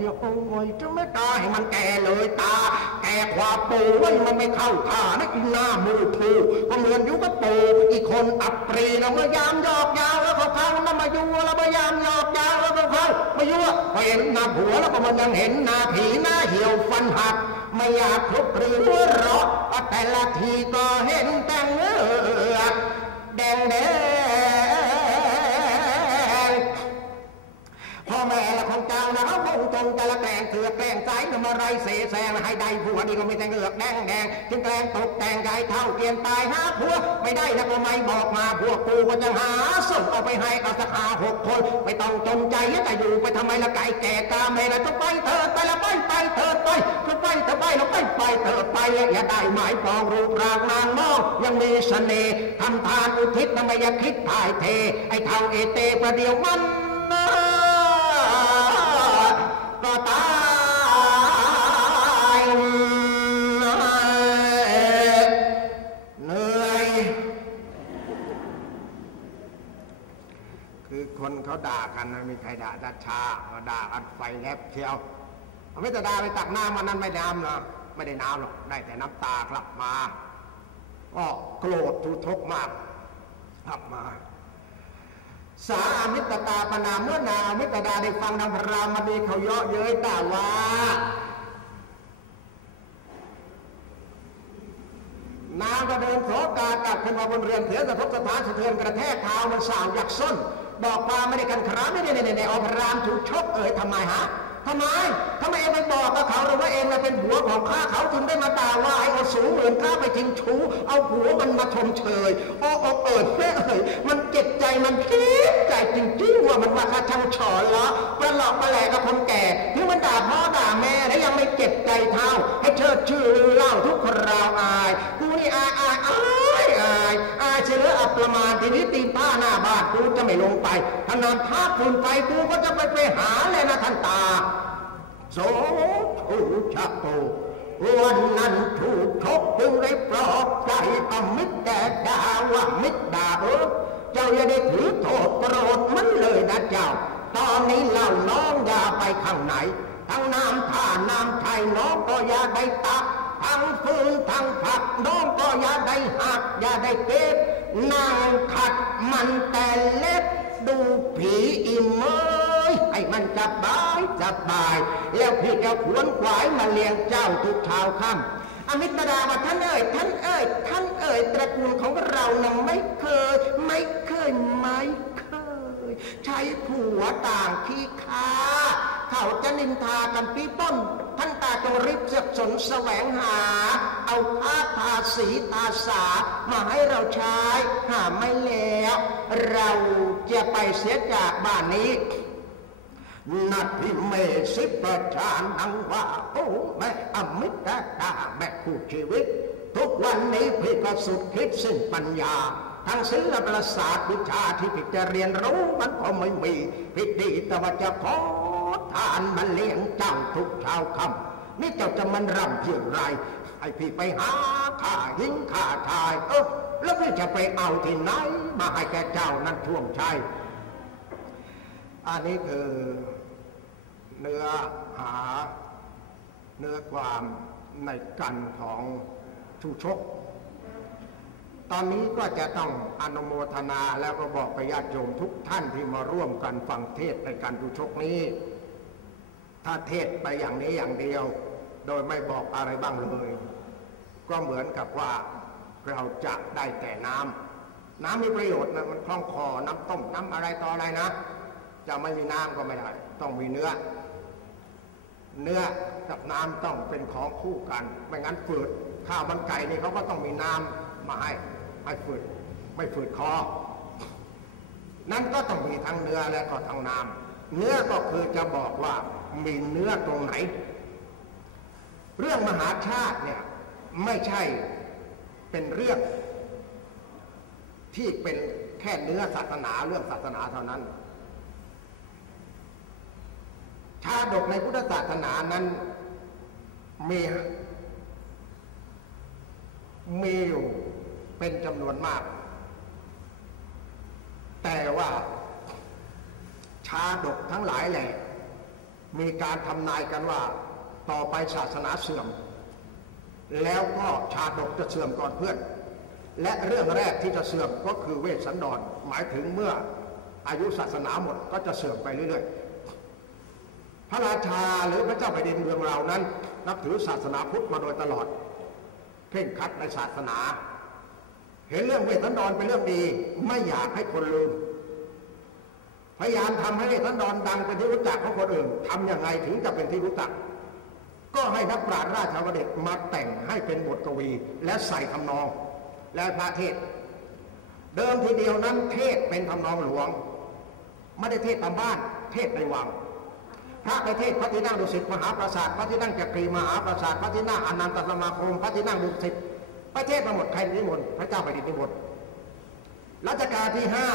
อยโอ้ยจะไม่ตาให้มันแก่เลยตา แก่กว่าปูไว้มันไม่เข้าท่านะอีหน้ามูทูก็เหมือนอยู่กับปูอีกคนอับปรีนะเมื่อยามยอกยาวแล้วเขาเข้านะมายู่แล้วมื่อยามยอกยาวแล้วเขาเข้ามายู่พอเห็นหน้าผัวแล้วก็มันยังเห็นหน้าผีหน้าเหี่ยวฟันหักไม่อยากคลุกคลีหัวเราะแต่ละทีก็เห็นแต่เงือกแดงแดง พ่อแม่ละของเจ้านะเขาคงจงจะละแกล้งเถือแกล้งใจนมาไรเสแสงให้ได้ผัวดีก็ไม่แต่เงือกแดงแดงจึงแกล้งตกแต่งกายเท่าเกียนตายหาผัวไม่ได้นะก็ไม่บอกมาพวกกูก็จะหาส่งเอาไปให้เอาสักหาหกคนไม่ต้องจงใจจะอยู่ไปทำไมละไก่แก่กาเมละจะไปเถิดไปละไปไปเถิดไปจะไปเถิดไปละไปไปเถิดไปอย่าได้หมายปองรูปร่างนางมองยังมีเสน่ห์ทำทานอุทิศทำไมอย่าคิดถ่ายเทไอ้เท่าเอเตประเดี๋ยวมันก็ เขาด่ากันนะมีใครด่าด่าชามาด่ากันไฟแลบเชียวเอาไม่แต่ด่าไปตักน้ำมันนั้นไม่ได้น้ำนะไม่ได้น้ำหรอกได้แต่น้ำตากลับมา ก็โกรธทุทกมากกลับมา สาอมิตตาปนาเมื่อนาอมิตดาได้ฟังนางพรามณีเขาเยาะเย้ยด่าว่านางก็เดินโผกากลับขึ้นมาบนเรือนเถือกระทบสถานสะเทือนกระแทกเท้ามันสาวอยักส้น บอกความไม่ได้กันครับนี่นี่นี่นี่อพรามถูกชกเอ่ยทำไมฮะทำไมทำไมเองไปบอกกับเขาหรือว่าเองน่ะเป็นผัวของข้าเขาถึงได้มาด่าว่าไอ้เอาสูงเหมือนข้าไปจริงชู้ เอาผัวมันมาชมเชยโอ้โอ้เอิดแม่เอ่ยมันเจ็บใจมันคิดใจจริงๆว่ามันว่าข้าช่างฉอนเหรอประหลอกประแหลกกับคนแก่ที่มันด่าพ่อด่าแม่แล้วยังไม่เจ็บใจเท่า ให้เชิดชื่อเล่าทุกคนราวอายกูนี่อายอายอาย เชื่ออัปประมาณทีนี้ตีนผ้าหน้าบ้านกูจะไม่ลงไปถ้านำผ้าฝุ่นไปกูก็จะไปไปหาเลยนะท่านตาโสถูชักโตวันนั้นถูกทบจึงได้ปลอบใจอมิตรแดดาว่ามิตรดาเออเจ้าอย่าได้ถือโทษโกรธมันเลยนะเจ้า ตอนนี้เล่าน้องอย่าไปข้างไหน ทั้งน้ำท่าน้ำไทยน้องก็อย่าได้ตักทั้งฟืนทั้งผักน้องก็อย่าได้หักอย่าได้เก็บ นั่งขัดมันแต่เล็บดูผีอิมเอ้ยให้มันสบายสบาย แล้วพี่จะขวนขวายมาเลี้ยงเจ้าทุกเช้าค่ำอมิตรดาว่าท่านเอ่ยท่านเอ่ยท่านเอ่ยตระกูลของเรานะไม่เคย ไม่เคยไม่เคย ใช้ผัวต่างที่ค้า เขาจะนินทากันปีต้นท่าน จงรีบเสือกสนแสวงหา เอาผ้าทาสีตาสามาให้เราใช้ หาไม่แล้ว เราจะไปเสียจากบ้านนี้นัดพิเมสิประชานังว่าโอ้แม่อมิตรดาแม่คู่ชีวิต ทุกวันนี้พี่ก็สุดคิดสิ้นปัญญาทั้งศิลปศาสตร์วิชาที่พี่จะเรียนรู้มันก็ไม่มีพี่ดีแต่ว่าจะขอทานมาเลี้ยงเจ้าทุกเช้าค่ำ นี่เจ้าจะมันรำเพียงไรให้พี่ไปหาข้าหิงข้าชาย เออแล้วพี่จะไปเอาที่ไหน มาให้แกเจ้านั้นช่วงชัยอันนี้คือเนื้อหาเนื้อความในกันของชูชก ตอนนี้ก็จะต้องอนุโมทนาแล้วก็บอกไปญาติโยมทุกท่านที่มาร่วมกันฟังเทศในการชูชกนี้ ถ้าเทศไปอย่างนี้อย่างเดียว โดยไม่บอกอะไรบ้างเลย ก็เหมือนกับว่าเราจะได้แต่น้ำน้ำมีประโยชน์นะมันคล่องคอน้ำต้มน้ำอะไรต่ออะไรนะ จะไม่มีน้ำก็ไม่ได้ ต้องมีเนื้อ เนื้อกับน้ำต้องเป็นของคู่กัน ไม่งั้นฝืดข้าวมันไก่นี่เขาก็ต้องมีน้ำมาให้ให้ฝืดไม่ฝืดคอนั้นก็ต้องมีทั้งเนื้อและก็ทั้งน้ำเนื้อก็คือจะบอกว่า มีเนื้อตรงไหน เรื่องมหาชาติเนี่ยไม่ใช่เป็นเรื่อง ที่เป็นแค่เนื้อศาสนาเรื่องศาสนาเท่านั้น ชาดกในพุทธศาสนานั้นมีมีอยู่เป็นจำนวนมาก แต่ว่าชาดกทั้งหลายแหละ มีการทำนายกันว่าต่อไปศาสนาเสื่อม แล้วก็ชาดกจะเสื่อมก่อนเพื่อน และเรื่องแรกที่จะเสื่อมก็คือเวสสันดรหมายถึงเมื่ออายุศาสนาหมดก็จะเสื่อมไปเรื่อยๆ พระราชาหรือพระเจ้าแผ่นดินเมืองเรานั้นนับถือศาสนาพุทธมาโดยตลอดเพ่งคัดในศาสนา เห็นเรื่องเวสสันดรเป็นเรื่องดี ไม่อยากให้คนลืม พยายามทำให้เวสสันดรดังเป็นที่รู้จักของคนอื่นทำยังไงถึงจะเป็นที่รู้จัก ก็ให้นักปราชญ์ราชาวเดชมาแต่งให้เป็นบทกวีและใส่ทำนอง และพระเทศ เดิมทีเดียวนั้นเทศเป็นทำนองหลวง ไม่ได้เทศตามบ้าน เทศในวัง พระไปเทศพระที่นั่งดุสิตมหาปราสาทพระที่นั่งจักรีมหาปราสาทพระที่นั่งอนันตสมาคมพระที่นั่งดุสิตประเทศมาหมดใครนิมนต์พระเจ้าแผ่นดินนิมนต์รัชกาลที่ห้า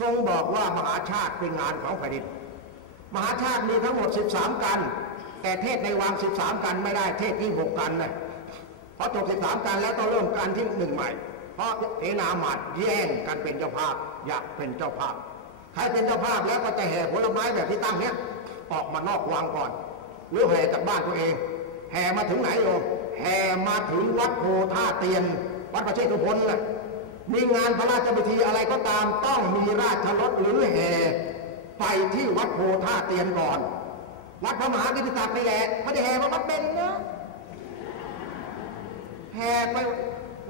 ทรงบอกว่ามหาชาติเป็นงานของแผ่นดิน มหาชาติมีทั้งหมด 13 กัน แต่เทศในวัง 13 กันไม่ได้เทศที่ 6 กันนะพอจบ 13 กันแล้วต้องเริ่มการที่หนึ่งใหม่ เพราะเทนามาดแย่งกันเป็นเจ้าภาพอยากเป็นเจ้าภาพ ใครเป็นเจ้าภาพแล้วก็จะแห่ผลไม้แบบที่ตั้งเนี้ยออกมานอกวังก่อน หรือแห่จากบ้านตัวเอง แห่มาถึงไหนโยมแห่มาถึงวัดโพธาเตียน วัดประเชษฐุพนนะ มีงานพระราชพิธีอะไรก็ตามต้องมีราชรถหรือแห่ไปที่วัดโพธาเตียนก่อน วัดพระมหากิติศักดิ์นี่แหละไม่ได้แห่มาวัดเบญนนะแห่ไป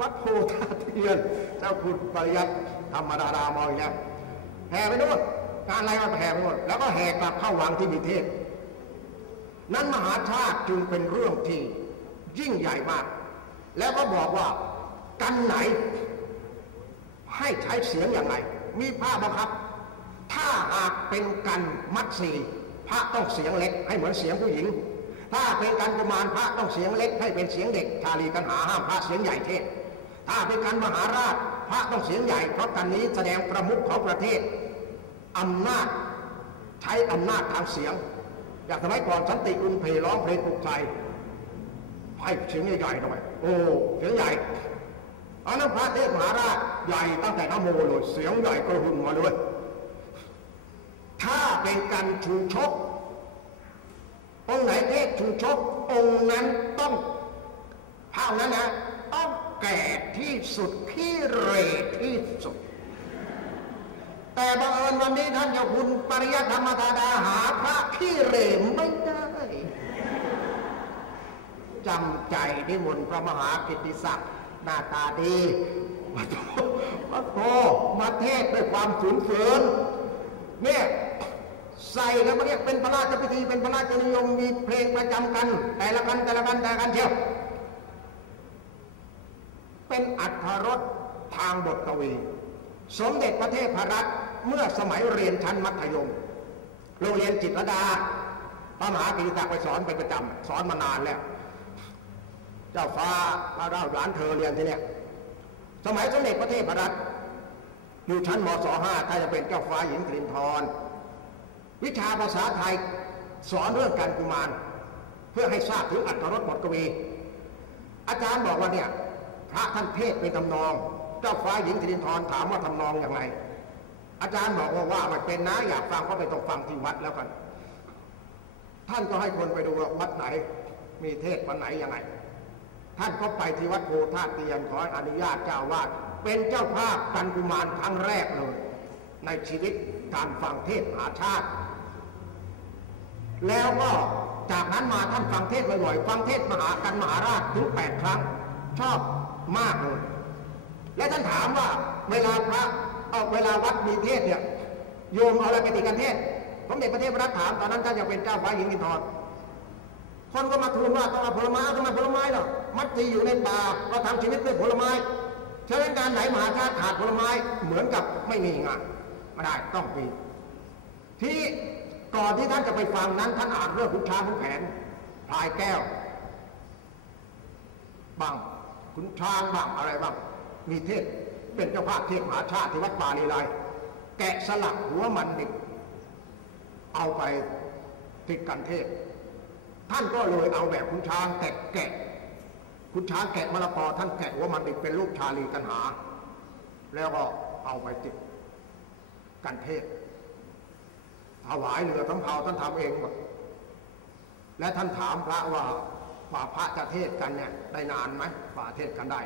วัดโพธาเตียน เจ้าคุณปริยัติธรรมดาดามอยแล้วแห่ไปโน่นงานอะไรมาแห่ไปโน่นแล้วก็แห่กลับเข้าวังที่มีเทศ นั้นมหาชาติจึงเป็นเรื่องที่ยิ่งใหญ่มาก แล้วก็บอกว่ากันไหน ให้ใช้เสียงอย่างไร มีภาบังคับ ถ้าหากเป็นกันมัดสีพระต้องเสียงเล็กให้เหมือนเสียงผู้หญิง ถ้าเป็นการกุมารพระต้องเสียงเล็กให้เป็นเสียงเด็กชาลีกันหาห้ามพระเสียงใหญ่เทศ ถ้าเป็นการมหาราชพระต้องเสียงใหญ่เพราะกันนี้แสดงประมุขของประเทศอำนาจใช้อำนาจทางเสียง อยางสมัยก่อนสันติอุนเพลร้องเพลงปลุกใจให้เสียงใหญ่ๆหน่อยโอ้เสียงใหญ่ อันนั้นพระเทศมหาราชใหญ่ตั้งแต่นโมเลยเสียงใหญ่กระหึ่มมาเลย ถ้าเป็นการชูชก องไหนเทศชูชก องนั้นต้องพระนั้นนะต้องแก่ที่สุดขี้เรที่สุด แต่บังเอิญวันนี้ท่านเจ้าคุณปริยธรรมธาดาหาพระขี้เรไม่ได้จำใจนิมนต์พระมหากิติศักดิ์ หน้าตาดีมาโตมาโตมาเทศด้วยความสูญเฝืนเนี่ยใส่กันมาเนี่ยเป็นพระราชพิธีเป็นพระราชนิยมมีเพลงประจำกัน แต่ละกันแต่ละกันแต่ละกันเชียวเป็นอัธรสทางบทกวี สมเด็จพระเทพรัตน์เมื่อสมัยเรียนชั้นมัธยม โรงเรียนจิตรดาพระมหากิติศักดิ์ไปสอนเป็นประจำสอนมานานแล้ว เจ้าฟ้าพระราชหลานเธอเรียนที่เนี่ยสมัยสมเด็จพระเทพรัตน์อยู่ชั้นมศห้าถ้าจะเป็นเจ้าฟ้าหญิงกลิ่นทรวิชาภาษาไทยสอนเรื่องการกุมาร เพื่อให้ทราบถึงอัตรสบทกวี อาจารย์บอกว่าเนี่ยพระท่านเทศเป็นทำนอง เจ้าฟ้าหญิงกลิ่นทรถามว่าทำนองอย่างไรอาจารย์บอกว่าว่าไม่เป็นนะอยากฟังก็ไปต้องฟังที่วัดแล้วกัน ท่านก็ให้คนไปดูว่าวัดไหน มีเทศวันไหนยังไง ท่านก็ไปที่วัดโพธาเตียนขออนุญาตเจ้าวาดเป็นเจ้าภาพกันกุมารครั้งแรกเลย ในชีวิตการฟังเทศมหาชาติ แล้วก็จากนั้นมาท่านฟังเทศบ่อยๆฟังเทศมหากันมหาราชถึงแปดครั้ง ชอบมากเลย และท่านถามว่าเวลาพระเอาเวลาวัดมีเทศเนี่ยโยมเอาอะไรไปติดกันเทศผมเด็กประเทศพระถามตอนนั้นท่านยังเป็นเจ้าฟ้าหญิงอินทร์ คนก็มาทูลว่าต้องเอาผลไม้ทำไมผลไม้เนาะมัดตีอยู่ในป่าเราทำชีวิตด้วยผลไม้ฉะนั้นการไหนมหาชาติขาดผลไม้เหมือนกับไม่มีงานไม่ได้ต้องมีที่ก่อนที่ท่านจะไปฟังนั้นท่านอ่านเรื่องขุนช้างขุนแผนพลายแก้วบ้างขุนช้างบ้างอะไรบ้างมีเทศเป็นเจ้าภาพเทศมหาชาติที่วัดป่าลีไลแกะสลักหัวมันดิบเอาไปติดกันเทศ ท่านก็เลยเอาแบบคุณช้างแกะแกะคุณช้างแกะมะละกอท่านแกะหัวมันดิบเป็นรูปชาลีกันหา แล้วก็เอาไปติดกันเทศถวายเรือสำเภาท่านทำเองหมดและท่านถามพระว่าฝ่าพระจะเทศกันเนี่ยได้นานไหมฝ่าเทศกันได้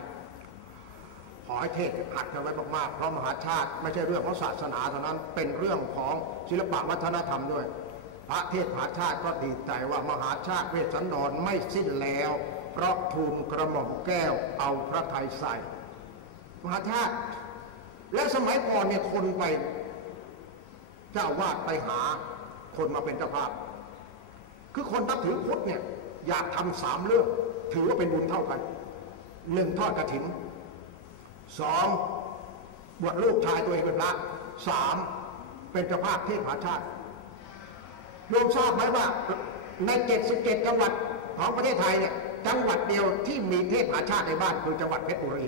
ขอให้เทศหัดกันไว้มากๆเพราะมหาชาติ ไม่ใช่เรื่องของศาสนาเท่านั้นเป็นเรื่องของศิลปะวัฒนธรรมด้วย ระเทศมหาชาติก็ดีใจว่ามหาชาติเวสสันดรไม่สิ้นแล้ว เพราะทูลกระหม่อมแก้วเอาพระไทยใส่ มหาชาติ และสมัยก่อนเนี่ยคนไป เจ้าวาดไปหาคนมาเป็นเจ้าภาพ คือคนนับถือพุทธเนี่ยอยากทำสามเรื่อง ถือว่าเป็นบุญเท่ากันหนึ่งทอดกระถินสองบวชลูกชายตัวเองเป็นพระสามเป็นเจ้าภาพเทศมหาชาติ โยมทราบไหมว่าใน 77 จังหวัดของประเทศไทยเนี่ยจังหวัดเดียวที่มีเทศมหาชาติในบ้านคือจังหวัดเพชรบุรี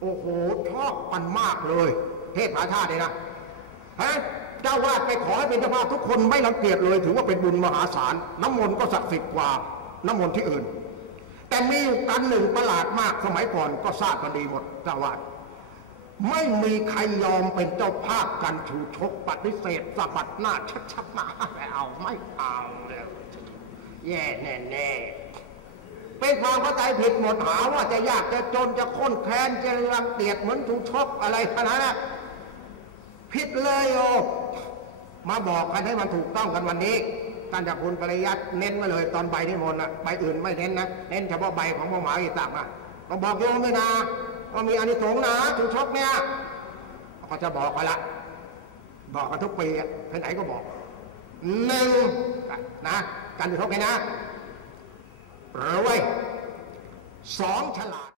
โอ้โหชอบมันมากเลย เทศมหาชาติเลยนะฮะเจ้าวาดไปขอให้เป็นเจ้าภาพทุกคนไม่รังเกียจเลย ถือว่าเป็นบุญมหาศาล น้ำมนต์ก็ศักดิ์สิทธิ์กว่าน้ำมนต์ที่อื่น แต่มีอยู่กันหนึ่งประหลาดมากสมัยก่อนก็ทราบกันดีหมดเจ้าวาด ไม่มีใครยอมเป็นเจ้าภาพกันชูชกปฏิเสธสะบัดหน้าชักชักมาไม่เอาไม่เอาเลยแย่แน่แน่เป็นความเข้าใจผิดหมดหาว่าจะยากจะจนจะค้นแค้นจะรังเกียจเหมือนชูชกอะไรขนาดนั้นผิดเลยโยมาบอกกันให้มันถูกต้องกันวันนี้ท่านจากคุณปริยัติเน้นมาเลยตอนใบนิมนต์อะใบอื่นไม่เน้นนะเน้นเฉพาะใบของพระมหาอิตักอะต้องบอกโยมด้วยนะ ว่ามีอานิสงส์นะถึงชกเนี่ยก็จะบอกกันละ บอกกันทุกปีอะไปไหนก็บอกหนึ่งนะการถึงชกเนี่ยนะรวยสองฉลาด